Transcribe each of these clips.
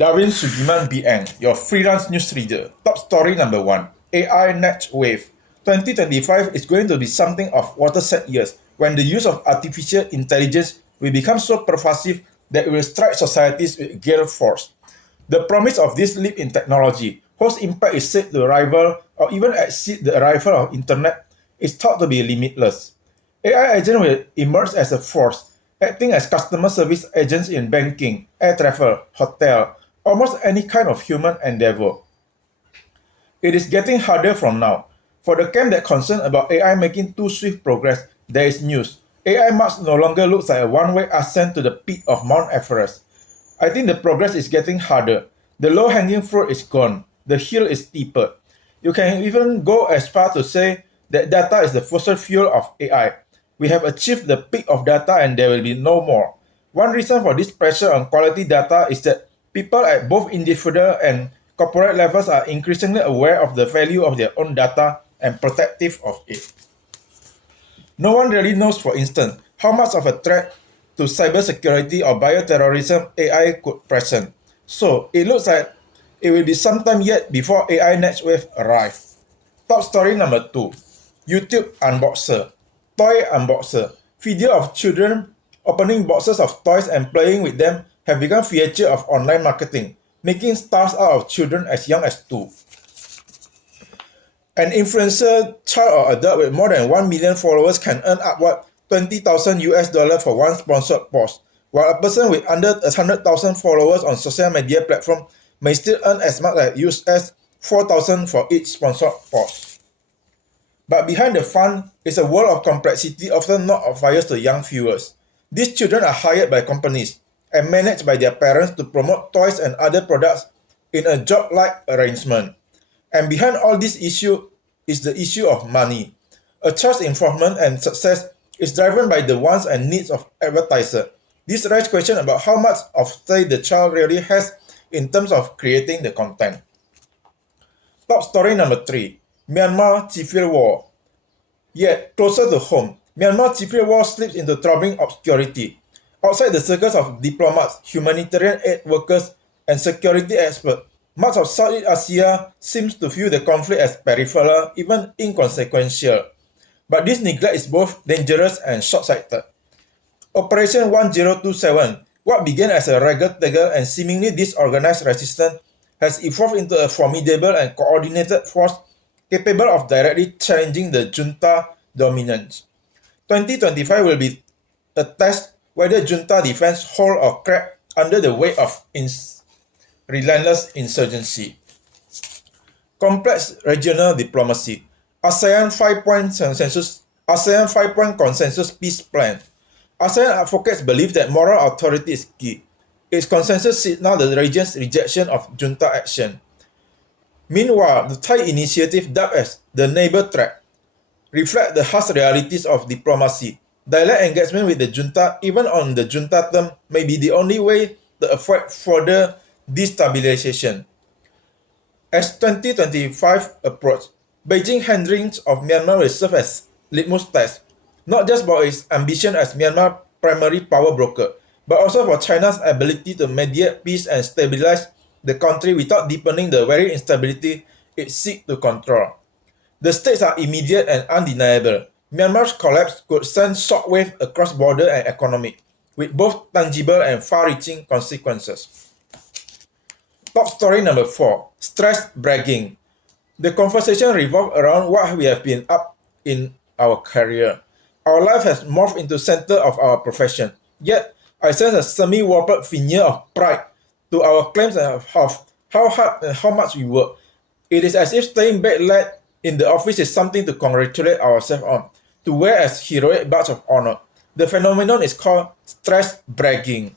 Darwin Sugiman BN, your freelance newsreader. Top story number 1. AI next wave. 2025 is going to be something of watershed years when the use of artificial intelligence will become so pervasive that it will strike societies with gale force. The promise of this leap in technology, whose impact is said to rival or even exceed the arrival of internet, is thought to be limitless. AI agents will emerge as a force, acting as customer service agents in banking, air travel, hotel, almost any kind of human endeavor. It is getting harder from now. For the camp that concerned about AI making too swift progress, there is news. AI must no longer look like a one-way ascent to the peak of Mount Everest. I think the progress is getting harder. The low-hanging fruit is gone. The hill is steeper. You can even go as far to say that data is the fossil fuel of AI. We have achieved the peak of data and there will be no more. One reason for this pressure on quality data is that people at both individual and corporate levels are increasingly aware of the value of their own data and protective of it. No one really knows, for instance, how much of a threat to cybersecurity or bioterrorism AI could present. So it looks like it will be some time yet before AI next wave arrives. Top story number 2. YouTube Unboxer. Toy Unboxer. Video of children opening boxes of toys and playing with them have become feature of online marketing, making stars out of children as young as 2. An influencer, child or adult with more than 1 million followers can earn upward $20,000 for one sponsored post, while a person with under 100,000 followers on social media platform may still earn as much as $4,000 for each sponsored post. But behind the fun is a world of complexity often not obvious to young viewers. These children are hired by companies and managed by their parents to promote toys and other products in a job-like arrangement. And behind all this issue is the issue of money. A child's involvement and success is driven by the wants and needs of advertisers. This raises questions about how much of say the child really has in terms of creating the content. Top story number 3. Myanmar civil war. Yet, closer to home, Myanmar civil war slips into troubling obscurity. Outside the circles of diplomats, humanitarian aid workers, and security experts, much of Southeast Asia seems to view the conflict as peripheral, even inconsequential. But this neglect is both dangerous and short-sighted. Operation 1027, what began as a ragtag and seemingly disorganized resistance, has evolved into a formidable and coordinated force capable of directly challenging the junta dominance. 2025 will be a test whether junta defense hold or crack under the weight of relentless insurgency. Complex regional diplomacy. ASEAN 5-point consensus peace plan. ASEAN advocates believe that moral authority is key. Its consensus signals the region's rejection of junta action. Meanwhile, the Thai initiative, dubbed as the neighbor track, reflects the harsh realities of diplomacy. Direct engagement with the junta, even on the junta term, may be the only way to avoid further destabilization. As 2025 approaches, Beijing's handling of Myanmar will serve as litmus test, not just for its ambition as Myanmar's primary power broker, but also for China's ability to mediate peace and stabilize the country without deepening the very instability it seeks to control. The stakes are immediate and undeniable. Myanmar's collapse could send shockwaves across border and economy, with both tangible and far-reaching consequences. Top story number 4. Stress bragging. The conversation revolves around what we have been up in our career. Our life has morphed into center of our profession. Yet, I sense a semi-warped veneer of pride to our claims of how hard and how much we work. It is as if staying back late in the office is something to congratulate ourselves on, to wear as heroic badge of honor. The phenomenon is called stress bragging.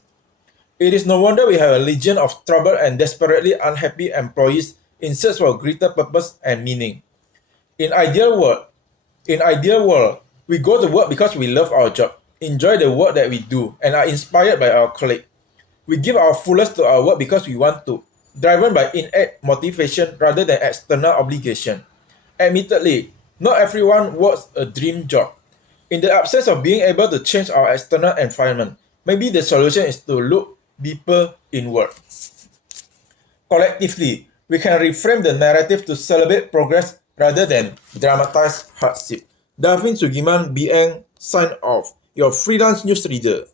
It is no wonder we have a legion of troubled and desperately unhappy employees in search for greater purpose and meaning. In ideal world, we go to work because we love our job, enjoy the work that we do, and are inspired by our colleagues. We give our fullest to our work because we want to, driven by innate motivation rather than external obligation. Admittedly, not everyone works a dream job. In the absence of being able to change our external environment, maybe the solution is to look deeper inward. Collectively, we can reframe the narrative to celebrate progress rather than dramatize hardship. Davin Sugiman BN, sign off, your freelance news reader.